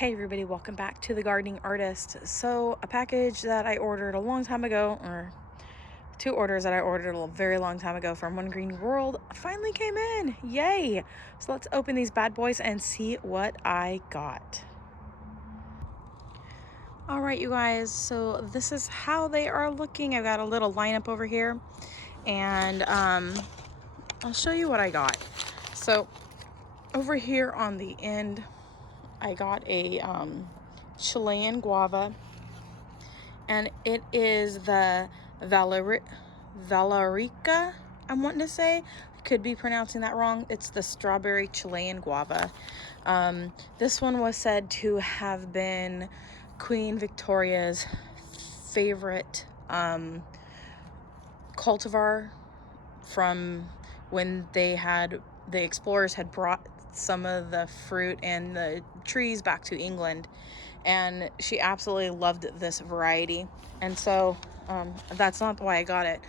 Hey everybody, welcome back to The Gardening Artist. So a package that I ordered a long time ago, or two orders that I ordered a very long time ago from One Green World finally came in. Yay! So let's open these bad boys and see what I got. All right, you guys, so this is how they are looking. I've got a little lineup over here, and I'll show you what I got. So over here on the end, I got a Chilean guava, and it is the Valerica, I'm wanting to say. I could be pronouncing that wrong. It's the strawberry Chilean guava. This one was said to have been Queen Victoria's favorite cultivar from when the explorers had brought some of the fruit and the trees back to England, and she absolutely loved this variety. And so that's not why I got it.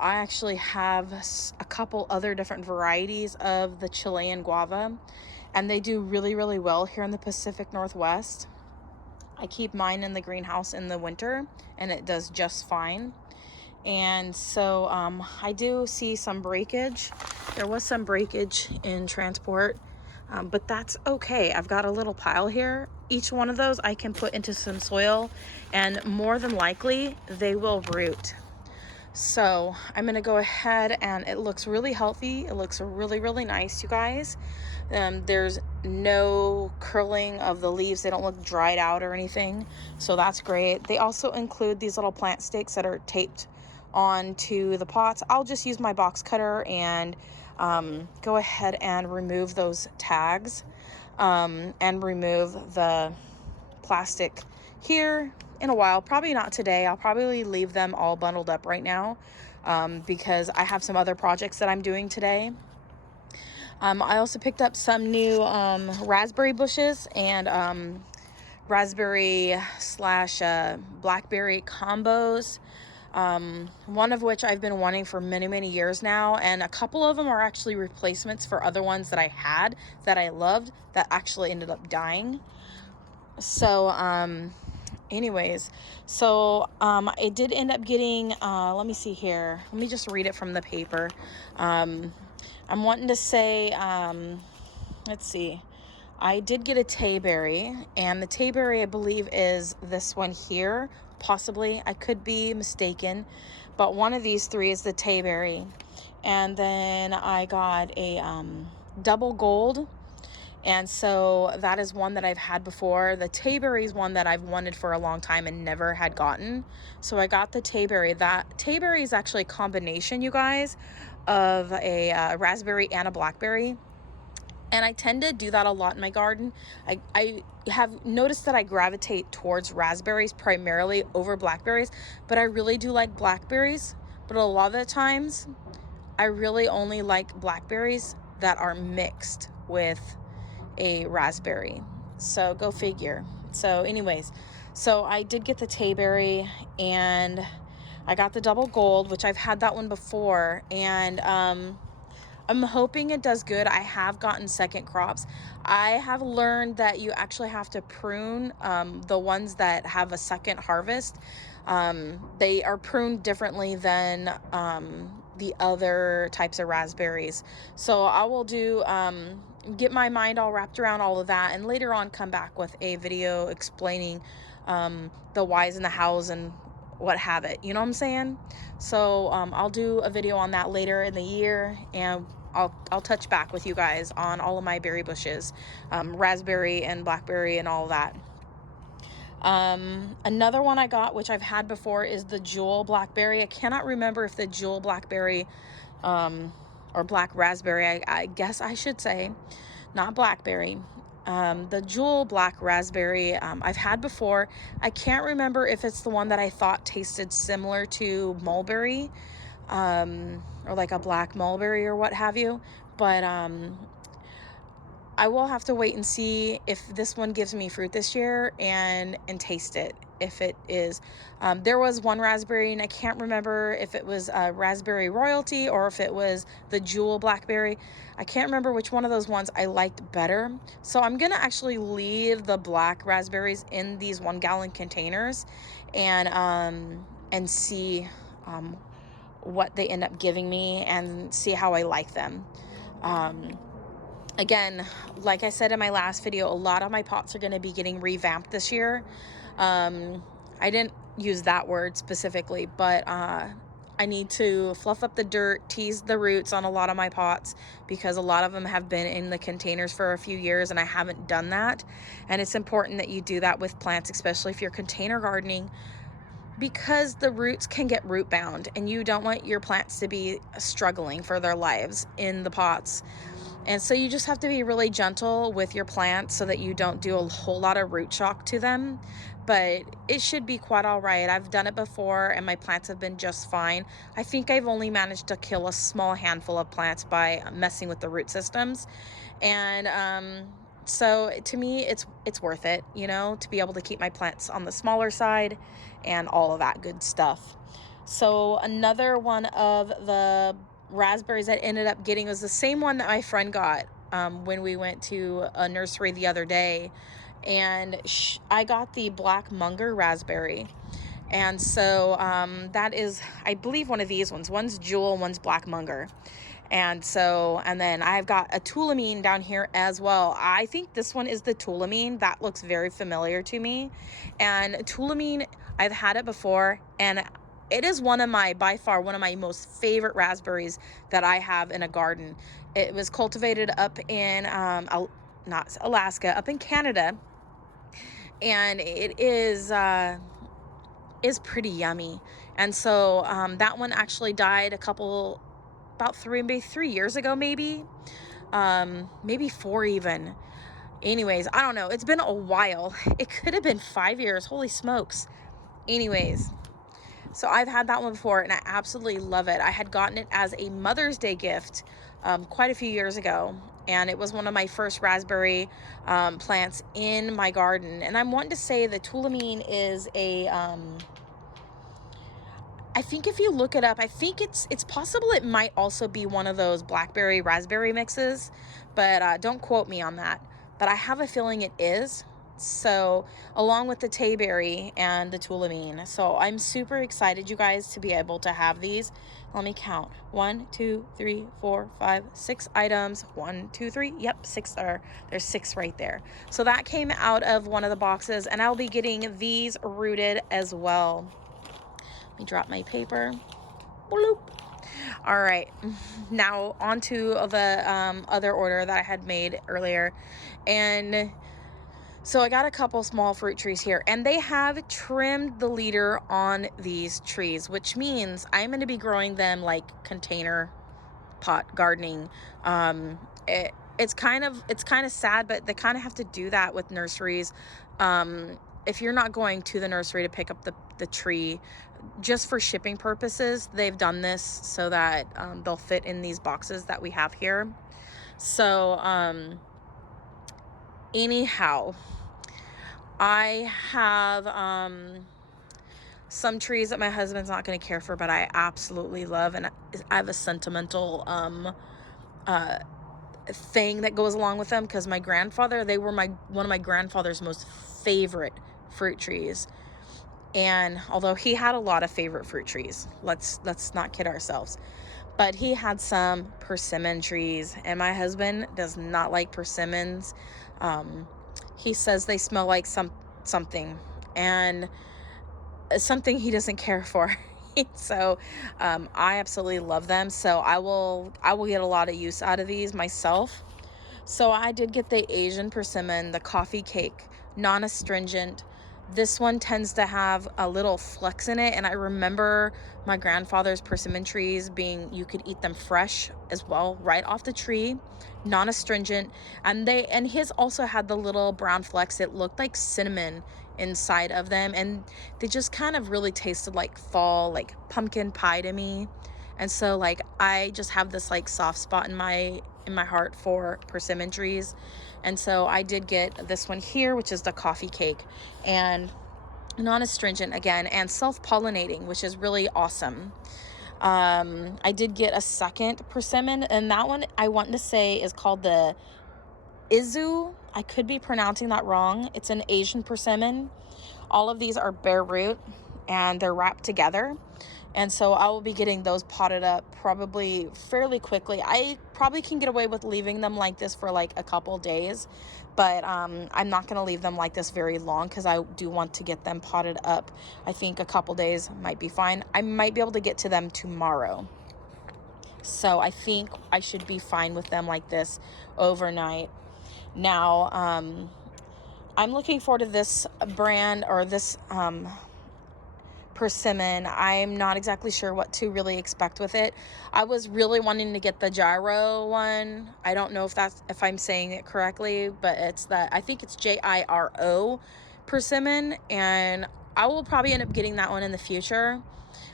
I actually have a couple other different varieties of the Chilean guava, and they do really, really well here in the Pacific Northwest. I keep mine in the greenhouse in the winter, and it does just fine. And so I do see some breakage. There was some breakage in transport, but that's okay. I've got a little pile here. Each one of those I can put into some soil, and more than likely they will root. So I'm going to go ahead, and it looks really healthy. It looks really, really nice, you guys. There's no curling of the leaves. They don't look dried out or anything. So that's great. They also include these little plant stakes that are taped onto the pots. I'll just use my box cutter and go ahead and remove those tags and remove the plastic here in a while. Probably not today. I'll probably leave them all bundled up right now because I have some other projects that I'm doing today. I also picked up some new raspberry bushes and raspberry slash blackberry combos. One of which I've been wanting for many, many years now, and a couple of them are actually replacements for other ones that I had that I loved that actually ended up dying. So anyways, I did end up getting let me see here, let me just read it from the paper. I'm wanting to say let's see, I did get a tayberry, and the tayberry I believe is this one here, possibly. I could be mistaken, but one of these three is the tayberry. And then I got a double gold, and so that is one that I've had before. The tayberry is one that I've wanted for a long time and never had gotten, so I got the tayberry. That tayberry is actually a combination, you guys, of a raspberry and a blackberry. And I tend to do that a lot in my garden. I have noticed that I gravitate towards raspberries primarily over blackberries, but I really do like blackberries. But a lot of the times, I really only like blackberries that are mixed with a raspberry. So go figure. So anyways, so I did get the tayberry, and I got the double gold, which I've had that one before, and I'm hoping it does good. I have gotten second crops. I have learned that you actually have to prune the ones that have a second harvest. They are pruned differently than the other types of raspberries. So I will do get my mind all wrapped around all of that, and later on come back with a video explaining the whys and the hows and what have it, you know what I'm saying? So I'll do a video on that later in the year, and I'll touch back with you guys on all of my berry bushes, raspberry and blackberry and all of that. Another one I got, which I've had before, is the jewel blackberry. I cannot remember if the jewel blackberry or black raspberry, I guess I should say, not blackberry. The jewel black raspberry I've had before. I can't remember if it's the one that I thought tasted similar to mulberry, or like a black mulberry or what have you, but I will have to wait and see if this one gives me fruit this year and taste it. If it is, there was one raspberry, and I can't remember if it was raspberry royalty or if it was the jewel blackberry. I can't remember which one of those ones I liked better. So I'm gonna actually leave the black raspberries in these 1-gallon containers and see what they end up giving me and see how I like them. Again, like I said in my last video, a lot of my pots are going to be getting revamped this year. I didn't use that word specifically, but I need to fluff up the dirt, tease the roots on a lot of my pots, because a lot of them have been in the containers for a few years and I haven't done that. And it's important that you do that with plants, especially if you're container gardening, because the roots can get root bound and you don't want your plants to be struggling for their lives in the pots. And so you just have to be really gentle with your plants so that you don't do a whole lot of root shock to them. But it should be quite all right. I've done it before and my plants have been just fine. I think I've only managed to kill a small handful of plants by messing with the root systems. And so to me, it's worth it, you know, to be able to keep my plants on the smaller side and all of that good stuff. So another one of the raspberries I ended up getting was the same one that my friend got when we went to a nursery the other day, and I got the black Munger raspberry. And so that is, I believe, one of these ones. One's jewel, one's black Munger. And then I've got a Tulamine down here as well. I think this one is the Tulamine. That looks very familiar to me. And Tulamine, I've had it before, and it is by far one of my most favorite raspberries that I have in a garden. It was cultivated up in, not Alaska, up in Canada. And it is pretty yummy. And so that one actually died about 3 years ago, maybe 4 even. Anyways, I don't know. It's been a while. It could have been 5 years. Holy smokes. Anyways, so I've had that one before and I absolutely love it. I had gotten it as a Mother's Day gift quite a few years ago, and it was one of my first raspberry plants in my garden. And I'm wanting to say the Tulamine is I think if you look it up, I think it's possible it might also be one of those blackberry raspberry mixes, but don't quote me on that. But I have a feeling it is. So along with the Tayberry and the Tulamine. So I'm super excited, you guys, to be able to have these. Let me count. 1, 2, 3, 4, 5, 6 items. 1, 2, 3. Yep, 6 there. There's 6 right there. So that came out of one of the boxes, and I'll be getting these rooted as well. Let me drop my paper. Bloop. All right, now on to the other order that I had made earlier. And so I got a couple small fruit trees here, and they have trimmed the leader on these trees, which means I'm going to be growing them like container pot gardening. It's kind of sad, but they kind of have to do that with nurseries. If you're not going to the nursery to pick up the tree, just for shipping purposes, they've done this so that they'll fit in these boxes that we have here. So anyhow, I have some trees that my husband's not going to care for, but I absolutely love, and I have a sentimental thing that goes along with them, because my grandfather, they were one of my grandfather's most favorite fruit trees. And although he had a lot of favorite fruit trees, let's not kid ourselves, but he had some persimmon trees, and my husband does not like persimmons. He says they smell like something, and something he doesn't care for. So I absolutely love them. So I will get a lot of use out of these myself. So I did get the Asian persimmon, the coffee cake, non-astringent. This one tends to have a little flex in it, and I remember my grandfather's persimmon trees you could eat them fresh as well, right off the tree, non-astringent, and his also had the little brown flecks. It looked like cinnamon inside of them, and they just kind of really tasted like fall, like pumpkin pie to me. And so like I just have this like soft spot in my in my heart for persimmon trees. And so I did get this one here, which is the coffee cake, and non-astringent again, and self-pollinating, which is really awesome. I did get a second persimmon, and that one I want to say is called the Izu. I could be pronouncing that wrong. It's an Asian persimmon. All of these are bare root and they're wrapped together. And so I will be getting those potted up probably fairly quickly. I probably can get away with leaving them like this for like a couple days, but I'm not going to leave them like this very long because I do want to get them potted up. I think a couple days might be fine. I might be able to get to them tomorrow. So I think I should be fine with them like this overnight. Now, I'm looking forward to this brand or this persimmon. I'm not exactly sure what to really expect with it. I was really wanting to get the gyro one. I don't know if I'm saying it correctly, but I think it's JIRO persimmon, and I will probably end up getting that one in the future,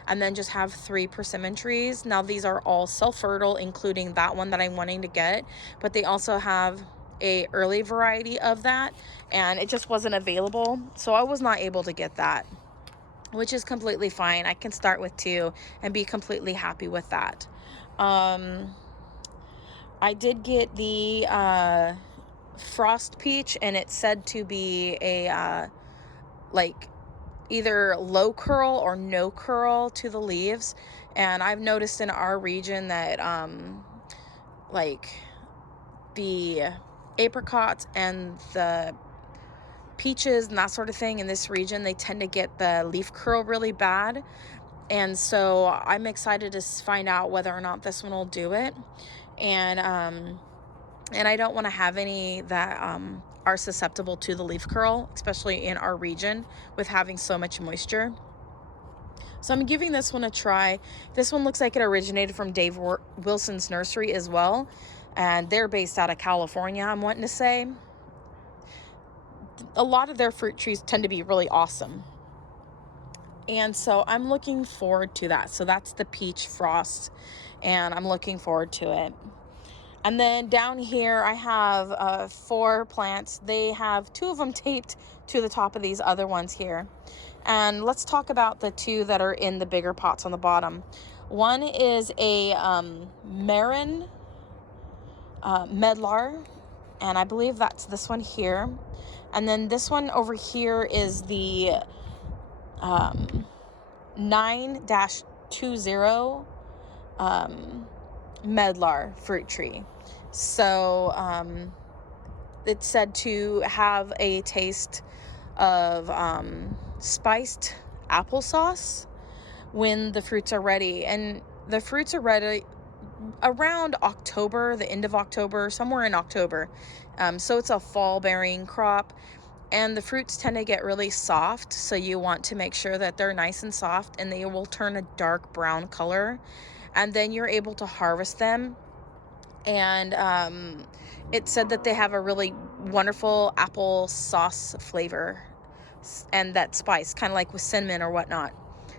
and then just have 3 persimmon trees. Now these are all self-fertile, including that one that I'm wanting to get, but they also have a early variety of that, and it just wasn't available, so I was not able to get that, which is completely fine. I can start with 2 and be completely happy with that. I did get the frost peach, and it's said to be a like either low curl or no curl to the leaves, and I've noticed in our region that like the apricots and the peaches and that sort of thing in this region, they tend to get the leaf curl really bad. And so I'm excited to find out whether or not this one will do it. And I don't want to have any that are susceptible to the leaf curl, especially in our region with having so much moisture. So I'm giving this one a try. This one looks like it originated from Dave Wilson's nursery as well, and they're based out of California, I'm wanting to say. A lot of their fruit trees tend to be really awesome. And so I'm looking forward to that. So that's the peach frost, and I'm looking forward to it. And then down here I have 4 plants. They have 2 of them taped to the top of these other ones here. And let's talk about the 2 that are in the bigger pots on the bottom. One is a Marin Medlar, and I believe that's this one here. And then this one over here is the 9-20 Medlar fruit tree. So it's said to have a taste of spiced applesauce when the fruits are ready. And the fruits are ready around October, the end of October, somewhere in October. So it's a fall bearing crop, and the fruits tend to get really soft. So you want to make sure that they're nice and soft, and they will turn a dark brown color, and then you're able to harvest them. And it said that they have a really wonderful apple sauce flavor and that spice, kind of like with cinnamon or whatnot.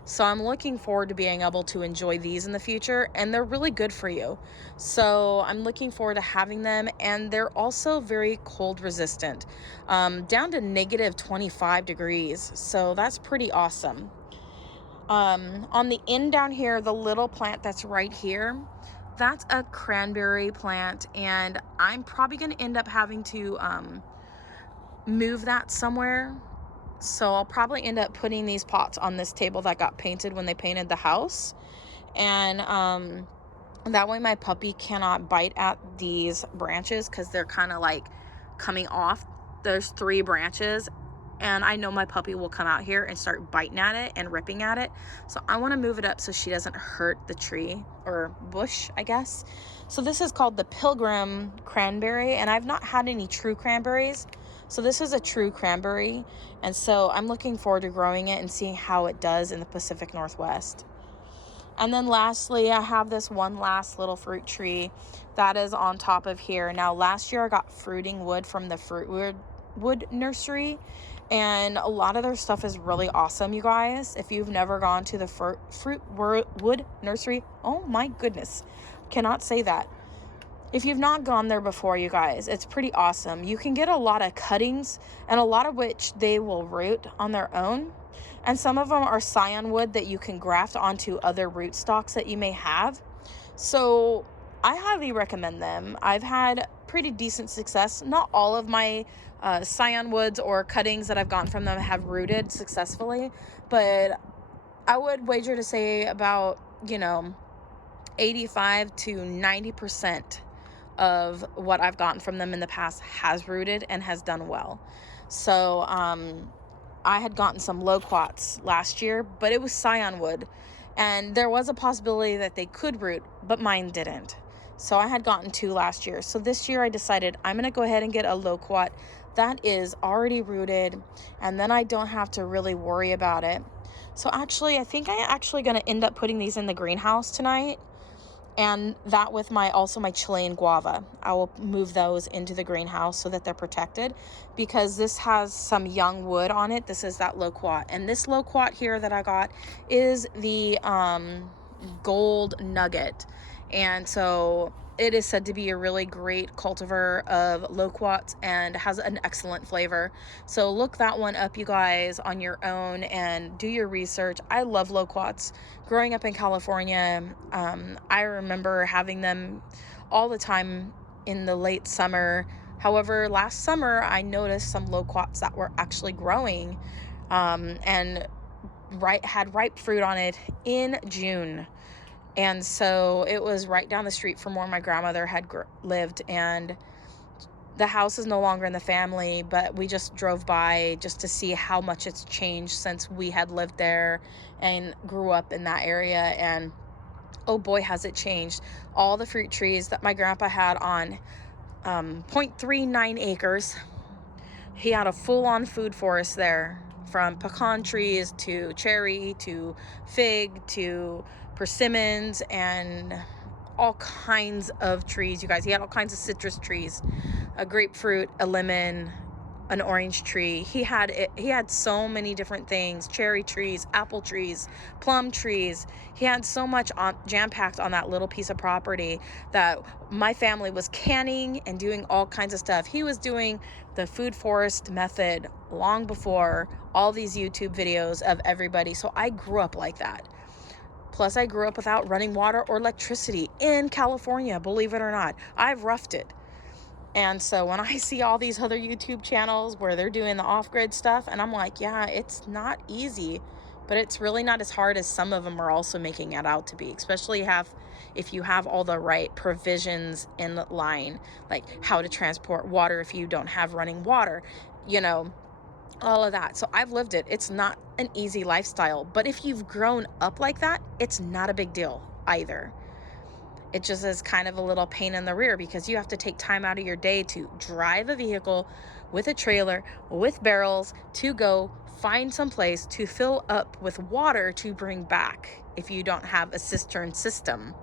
So I'm looking forward to being able to enjoy these in the future, and they're really good for you. So I'm looking forward to having them, and they're also very cold resistant, down to -25 degrees. So that's pretty awesome. On the end down here, the little plant that's right here, that's a cranberry plant, and I'm probably going to end up having to move that somewhere. So I'll probably end up putting these pots on this table that got painted when they painted the house. And that way my puppy cannot bite at these branches because they're kind of like coming off. There's 3 branches, and I know my puppy will come out here and start biting at it and ripping at it. So I want to move it up so she doesn't hurt the tree or bush, I guess. So this is called the Pilgrim cranberry, and I've not had any true cranberries. So this is a true cranberry, and so I'm looking forward to growing it and seeing how it does in the Pacific Northwest. And then lastly, I have this one last little fruit tree that is on top of here. Now, last year I got fruiting wood from the fruit wood nursery, and a lot of their stuff is really awesome, you guys. If you've never gone to the fruit wood nursery, oh my goodness, cannot say that. If you've not gone there before, you guys, it's pretty awesome. You can get a lot of cuttings, and a lot of which they will root on their own. And some of them are scion wood that you can graft onto other root stocks that you may have. So I highly recommend them. I've had pretty decent success. Not all of my scion woods or cuttings that I've gotten from them have rooted successfully, but I would wager to say about, 85 to 90% of what I've gotten from them in the past has rooted and has done well. So I had gotten some loquats last year, but it was scion wood, and there was a possibility that they could root, but mine didn't. So I had gotten 2 last year. So this year I decided I'm going to go ahead and get a loquat that is already rooted, and then I don't have to really worry about it. So actually, I think I'm actually going to end up putting these in the greenhouse tonight. And that with my Chilean guava. I will move those into the greenhouse so that they're protected, because this has some young wood on it. This is that loquat. And this loquat here that I got is the gold nugget. And so it is said to be a really great cultivar of loquats and has an excellent flavor. So look that one up, you guys, on your own and do your research. I love loquats. Growing up in California, I remember having them all the time in the late summer. However, last summer I noticed some loquats that were actually growing and had ripe fruit on it in June. And so it was right down the street from where my grandmother had lived, and the house is no longer in the family, but we just drove by just to see how much it's changed since we had lived there and grew up in that area. And oh boy, has it changed. All the fruit trees that my grandpa had on 0.39 acres, he had a full-on food forest there, from pecan trees to cherry to fig to persimmons and all kinds of trees, you guys. He had all kinds of citrus trees, a grapefruit, a lemon, an orange tree. He had so many different things, cherry trees, apple trees, plum trees. He had so much jam-packed on that little piece of property that my family was canning and doing all kinds of stuff. He was doing the food forest method long before all these YouTube videos of everybody. So I grew up like that. Plus, I grew up without running water or electricity in California, believe it or not. I've roughed it. And so when I see all these other YouTube channels where they're doing the off-grid stuff, and I'm like, yeah, it's not easy, but it's really not as hard as some of them are also making it out to be, especially if you have all the right provisions in line, like how to transport water if you don't have running water, all of that. So I've lived it. It's not an easy lifestyle, but if you've grown up like that, it's not a big deal either. It just is kind of a little pain in the rear, because you have to take time out of your day to drive a vehicle with a trailer, with barrels, to go find some place to fill up with water to bring back if you don't have a cistern system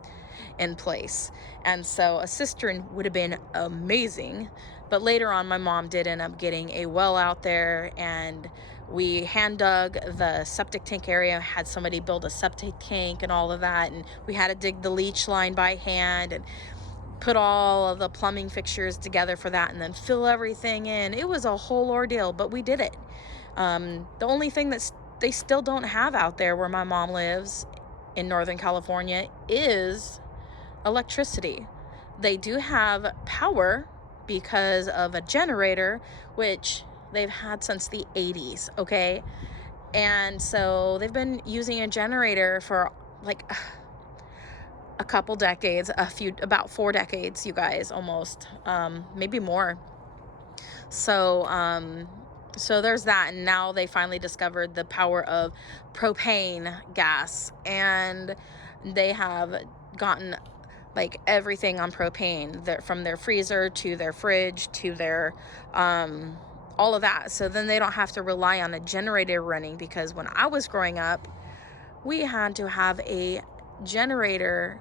in place. And so a cistern would have been amazing. But later on, my mom did end up getting a well out there, and we hand dug the septic tank area, had somebody build a septic tank and all of that. And we had to dig the leach line by hand and put all of the plumbing fixtures together for that, and then fill everything in. It was a whole ordeal, but we did it. The only thing that they still don't have out there where my mom lives in Northern California is electricity. They do have power because of a generator, which they've had since the 80s, okay? And so they've been using a generator for like a couple decades, about 4 decades, you guys, almost, maybe more. So there's that. And now they finally discovered the power of propane gas, and they have gotten like everything on propane, from their freezer to their fridge to their all of that. So then they don't have to rely on a generator running, because when I was growing up, we had to have a generator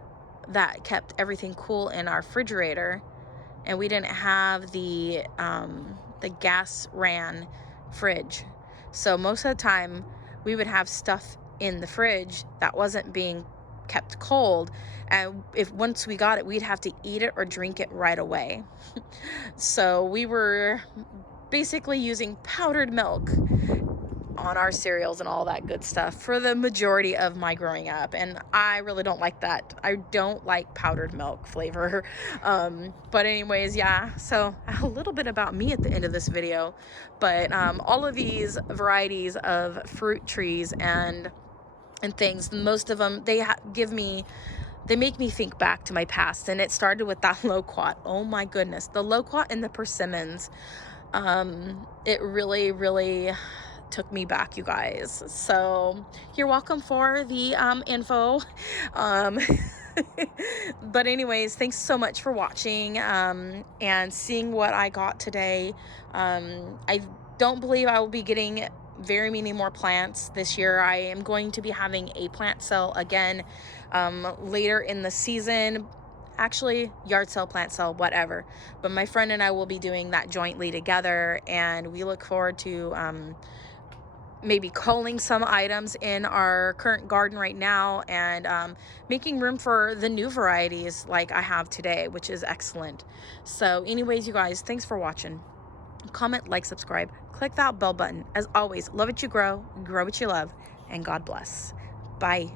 that kept everything cool in our refrigerator, and we didn't have the gas ran fridge. So most of the time we would have stuff in the fridge that wasn't being kept cold, and if once we got it, we'd have to eat it or drink it right away. So we were basically using powdered milk on our cereals and all that good stuff for the majority of my growing up, and I really don't like that. I don't like powdered milk flavor. But anyways, yeah, so a little bit about me at the end of this video. But all of these varieties of fruit trees and things, most of them, they make me think back to my past. And it started with that loquat. Oh my goodness, the loquat and the persimmons. It really took me back, you guys. So you're welcome for the info. um but anyways, thanks so much for watching and seeing what I got today. I don't believe I will be getting very many more plants this year. I am going to be having a plant sale again later in the season. Actually, yard sale, plant sale, whatever. But my friend and I will be doing that jointly together, and we look forward to maybe culling some items in our current garden right now, and making room for the new varieties like I have today, which is excellent. So anyways, you guys, thanks for watching. Comment, like, subscribe, click that bell button. As always, love what you grow what you love, and God bless. Bye.